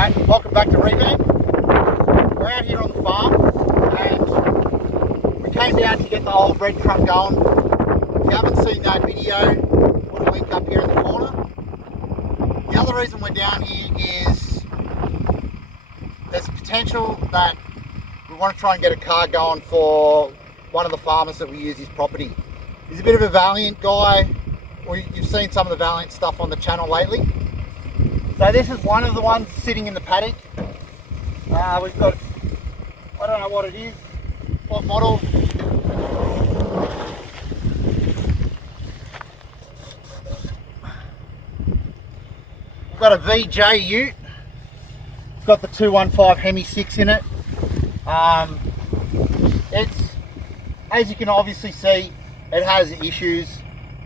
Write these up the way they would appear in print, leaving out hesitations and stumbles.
Alright, welcome back to Revamp. We're out here on the farm and we came down to get the old red truck going. If you haven't seen that video, put a link up here in the corner. The other reason we're down here is there's a potential that we want to try and get a car going for one of the farmers that we use his property. He's a bit of a Valiant guy. You've seen some of the Valiant stuff on the channel lately. So this is one of the ones sitting in the paddock. We've got, I don't know what it is, what model. We've got a VJ Ute. It's got the 215 Hemi 6 in it. It's, as you can obviously see, it has issues.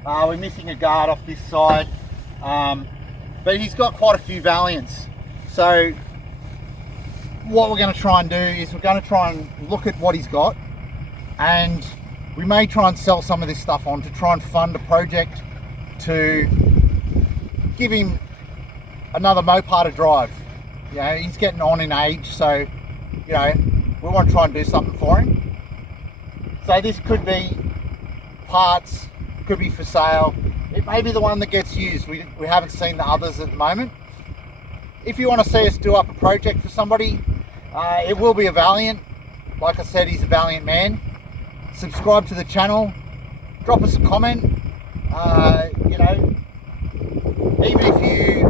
We're missing a guard off this side. But he's got quite a few Valiants. So what we're going to try and do is we're going to try and look at what he's got, and we may try and sell some of this stuff on to try and fund a project to give him another Mopar to drive. You know, he's getting on in age, so you know, we want to try and do something for him. So this could be parts, could be for sale. It may be the one that gets used. We haven't seen the others at the moment. If you want to see us do up a project for somebody, it will be a Valiant. Like I said, he's a Valiant man. Subscribe to the channel. Drop us a comment. You know, even if you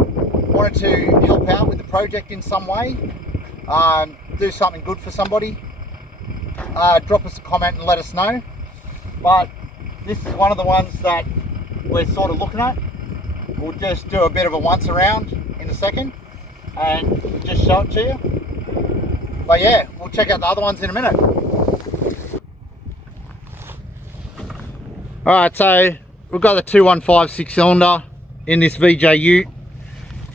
wanted to help out with the project in some way, do something good for somebody, drop us a comment and let us know. But this is one of the ones that we're sort of looking at. We'll just do a bit of a once around in a second and just show it to you. But yeah, we'll check out the other ones in a minute. Alright, so we've got the 215 6-cylinder in this VJ Ute.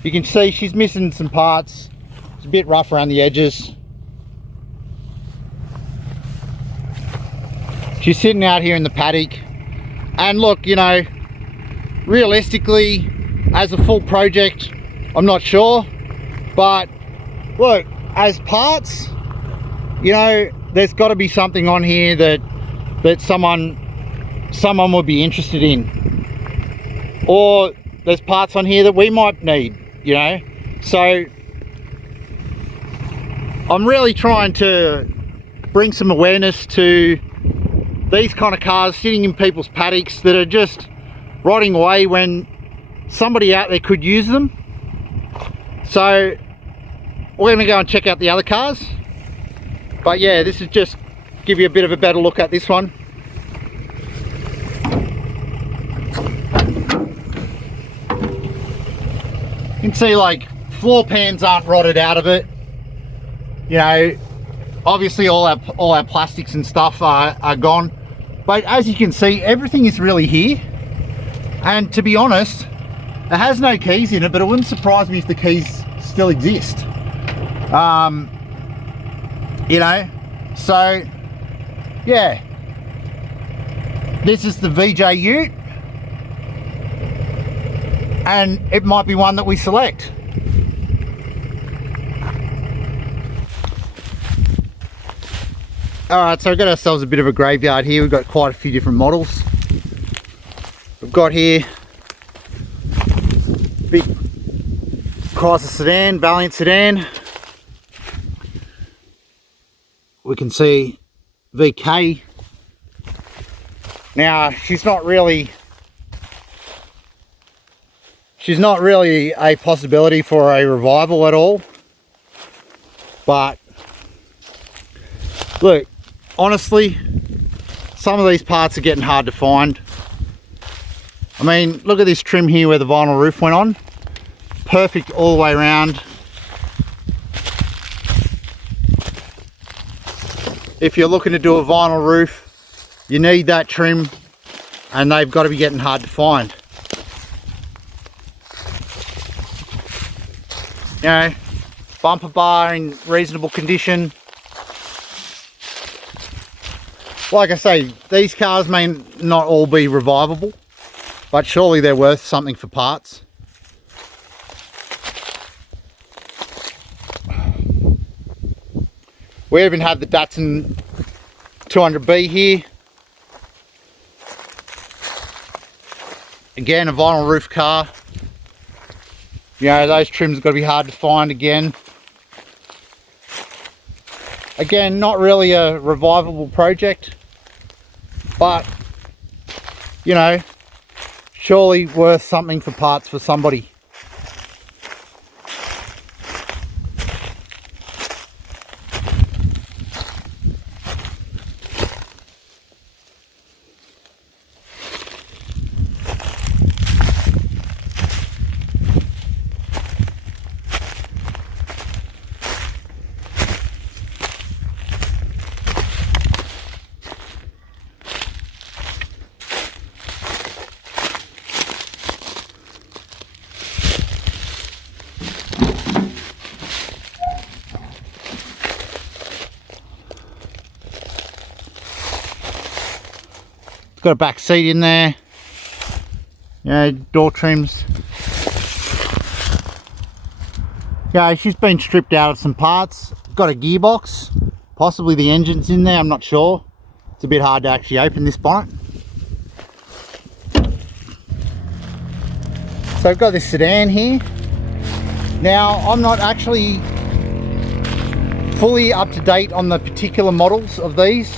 You can see she's missing some parts. It's a bit rough around the edges. She's sitting out here in the paddock. And look, you know, realistically, as a full project, I'm not sure, but look, as parts, you know, there's got to be something on here that someone would be interested in, or there's parts on here that we might need, you know. So I'm really trying to bring some awareness to these kind of cars sitting in people's paddocks that are just rotting away when somebody out there could use them. So we're going to go and check out the other cars. But yeah, this is just give you a bit of a better look at this one. You can see like floor pans aren't rotted out of it. You know, obviously all our plastics and stuff are gone. But as you can see, everything is really here. And to be honest, it has no keys in it, but it wouldn't surprise me if the keys still exist. You know, so yeah, this is the VJ Ute, and it might be one that we select. Alright, so we've got ourselves a bit of a graveyard here. We've got quite a few different models. We've got here big Chrysler sedan, Valiant sedan. We can see VK. Now she's not really a possibility for a revival at all. But look, honestly, some of these parts are getting hard to find. I mean, look at this trim here where the vinyl roof went on. Perfect all the way around. If you're looking to do a vinyl roof, you need that trim, and they've got to be getting hard to find. You know, bumper bar in reasonable condition. Like I say, these cars may not all be revivable, but surely they're worth something for parts. We even have the Datsun 200B here. Again, a vinyl roof car. You know, those trims have got to be hard to find again. Again, not really a revivable project, but, you know, surely worth something for parts for somebody. It's got a back seat in there, you know, door trims. Yeah, she's been stripped out of some parts. Got a gearbox, possibly the engine's in there, I'm not sure. It's a bit hard to actually open this bonnet. So I've got this sedan here. Now, I'm not actually fully up to date on the particular models of these.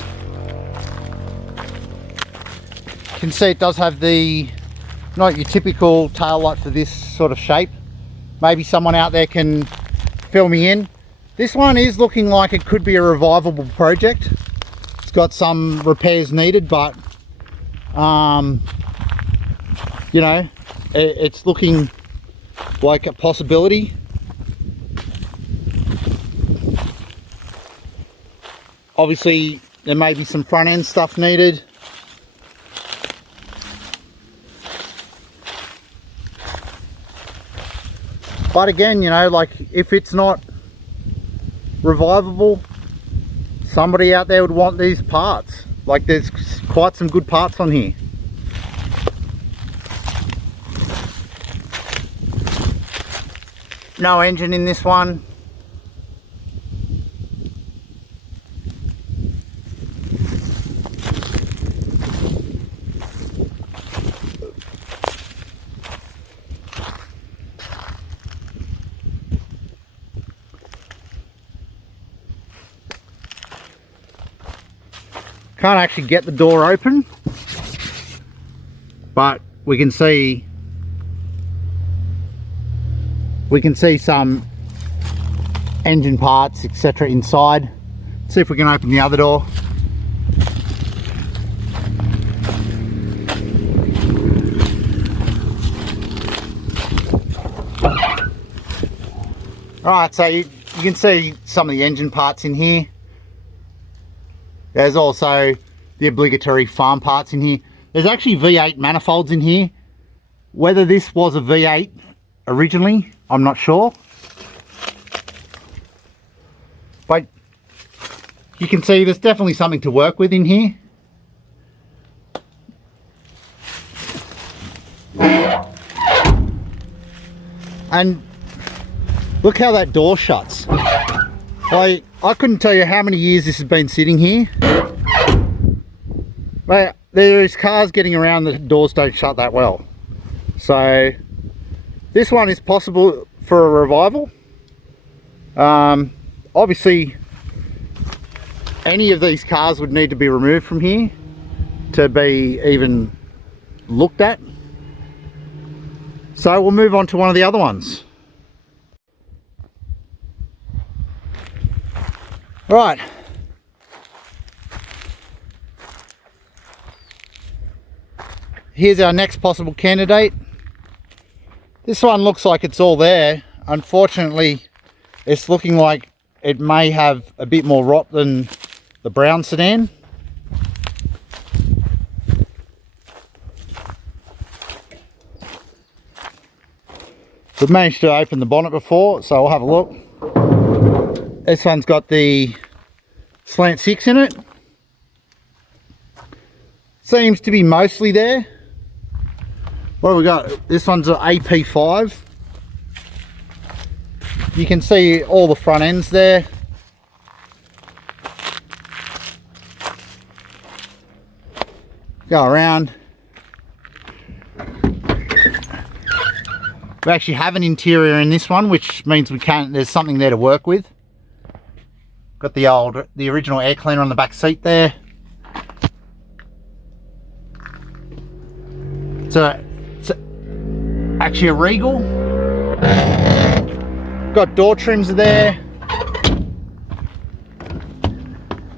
You can see it does have the, not your typical tail light for this sort of shape. Maybe someone out there can fill me in. This one is looking like it could be a revivable project. It's got some repairs needed, but you know, it's looking like a possibility. Obviously there may be some front end stuff needed. But again, you know, like, if it's not revivable, somebody out there would want these parts. Like, there's quite some good parts on here. No engine in this one. Can't actually get the door open, but we can see some engine parts, etc. inside. Let's see if we can open the other door. Alright, so you can see some of the engine parts in here. There's also the obligatory farm parts in here. There's actually V8 manifolds in here. Whether this was a V8 originally, I'm not sure. But you can see there's definitely something to work with in here. And look how that door shuts. I couldn't tell you how many years this has been sitting here. But there's cars getting around, the doors don't shut that well. So this one is possible for a revival. Obviously any of these cars would need to be removed from here to be even looked at. So we'll move on to one of the other ones. Right, here's our next possible candidate. This one looks like it's all there. Unfortunately, it's looking like it may have a bit more rot than the brown sedan. We've managed to open the bonnet before, so I'll have a look. This one's got the slant 6 in it. Seems to be mostly there. What have we got? This one's an AP5. You can see all the front ends there. Go around. We actually have an interior in this one, which means there's something there to work with. Got the original air cleaner on the back seat there. So it's actually a Regal. Got door trims there.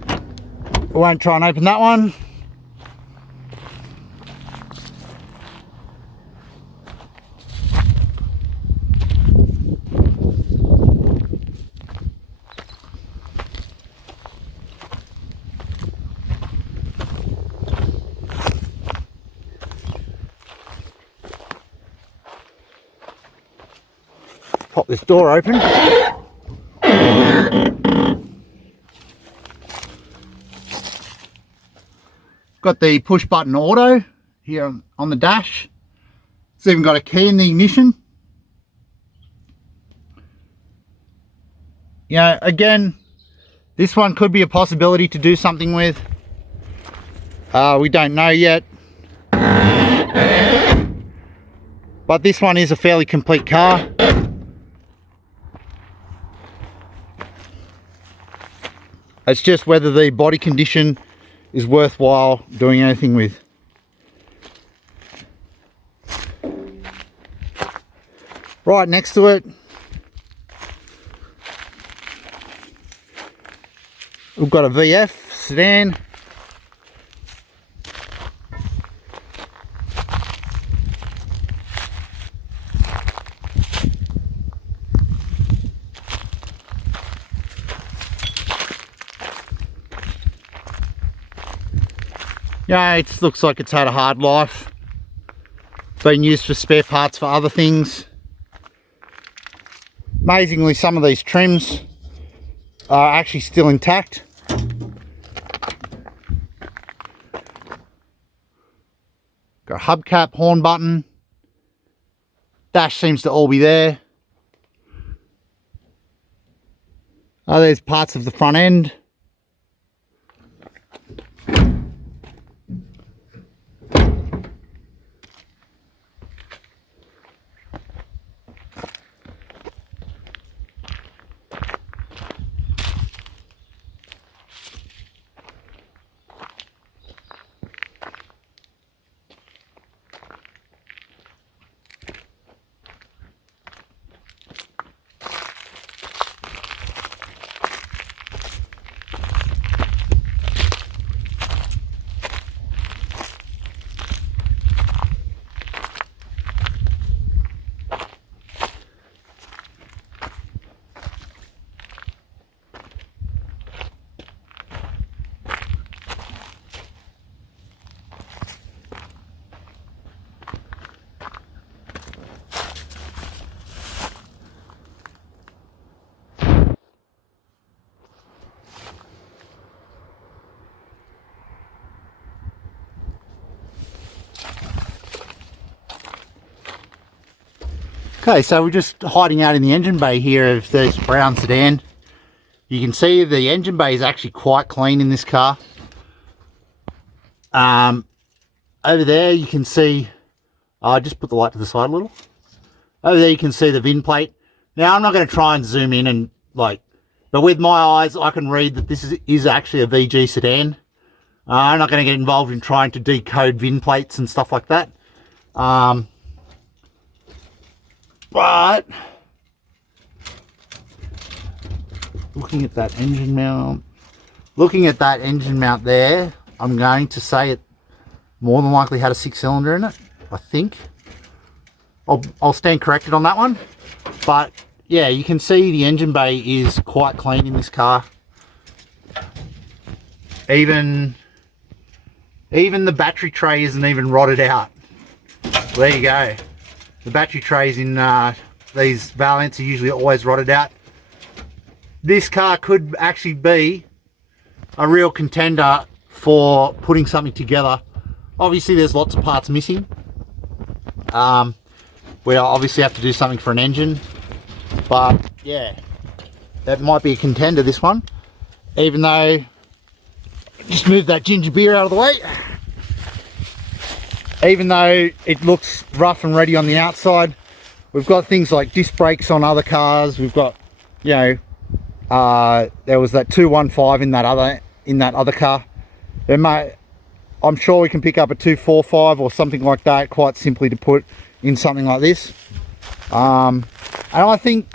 I won't try and open that one. Pop this door open. Got the push button auto here on the dash. It's even got a key in the ignition. You know, again, this one could be a possibility to do something with. We don't know yet. But this one is a fairly complete car. It's just whether the body condition is worthwhile doing anything with. Right next to it, we've got a VF sedan. Yeah, it looks like it's had a hard life. Been used for spare parts for other things. Amazingly, some of these trims are actually still intact. Got a hubcap, horn button. Dash seems to all be there. Oh, there's parts of the front end. Okay, so we're just hiding out in the engine bay here of this brown sedan. You can see the engine bay is actually quite clean in this car. Over there you can see, I'll just put the light to the side a little. Over there you can see the VIN plate. Now I'm not going to try and zoom in and but with my eyes I can read that this is actually a VG sedan. I'm not going to get involved in trying to decode VIN plates and stuff like that. But looking at that engine mount there, I'm going to say it more than likely had a 6-cylinder in it, I think. I'll stand corrected on that one. But yeah, you can see the engine bay is quite clean in this car. Even the battery tray isn't even rotted out. There you go. The battery trays in these Valiants are usually always rotted out. This car could actually be a real contender for putting something together. Obviously there's lots of parts missing. We obviously have to do something for an engine. But yeah, that might be a contender, this one. Even though, just move that ginger beer out of the way. even though it looks rough and ready on the outside. We've got things like disc brakes on other cars. We've got, you know, there was that 215 in that other car. I'm sure we can pick up a 245 or something like that quite simply to put in something like this. And I think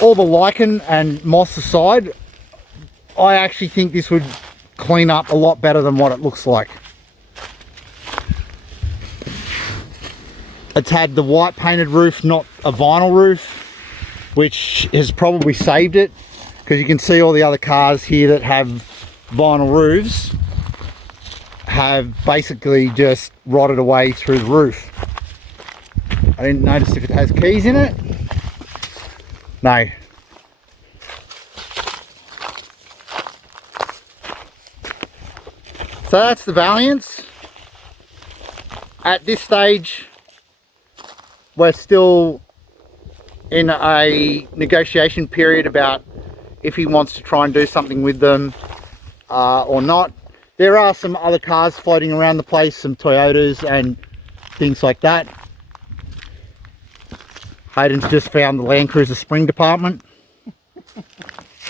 all the lichen and moss aside, I actually think this would clean up a lot better than what it looks like. It's had the white painted roof, not a vinyl roof, which has probably saved it, because you can see all the other cars here that have vinyl roofs have basically just rotted away through the roof. I didn't notice if it has keys in it. No. So that's the Valiants. At this stage, we're still in a negotiation period about if he wants to try and do something with them or not. There are some other cars floating around the place, some Toyotas and things like that. Hayden's just found the Land Cruiser spring department.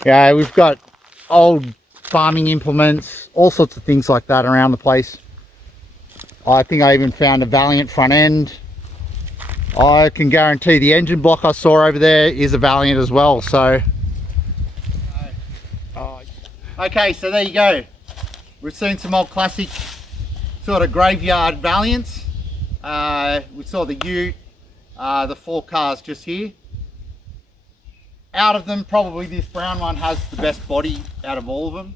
Yeah, we've got old farming implements, all sorts of things like that around the place. I think I even found a Valiant front end. I can guarantee the engine block I saw over there is a Valiant as well, so. Okay, so there you go. We've seen some old classic sort of graveyard Valiants. We saw the Ute, the 4 cars just here. Out of them, probably this brown one has the best body out of all of them.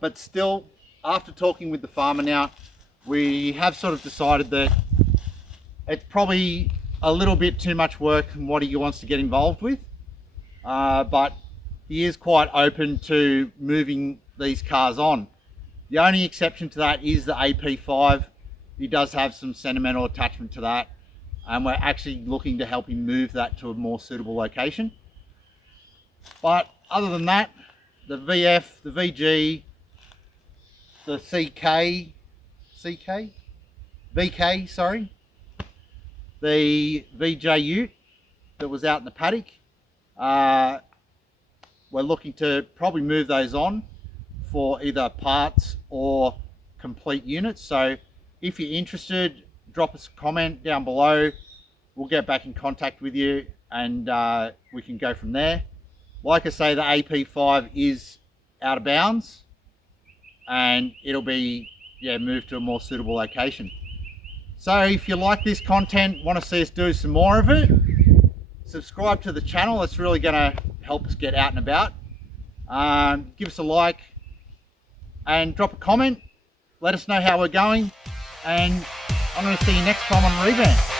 But still, after talking with the farmer now, we have sort of decided that it's probably a little bit too much work and what he wants to get involved with. But he is quite open to moving these cars on. The only exception to that is the AP5. He does have some sentimental attachment to that, and we're actually looking to help him move that to a more suitable location. But other than that, the VF, the VG, the VK, sorry, the VJ Ute that was out in the paddock, we're looking to probably move those on for either parts or complete units. So if you're interested, drop us a comment down below. We'll get back in contact with you and we can go from there. Like I say, the AP5 is out of bounds and it'll be moved to a more suitable location. So if you like this content, want to see us do some more of it, subscribe to the channel. It's really going to help us get out and about. Give us a like and drop a comment. Let us know how we're going, and I'm going to see you next time on Revamp.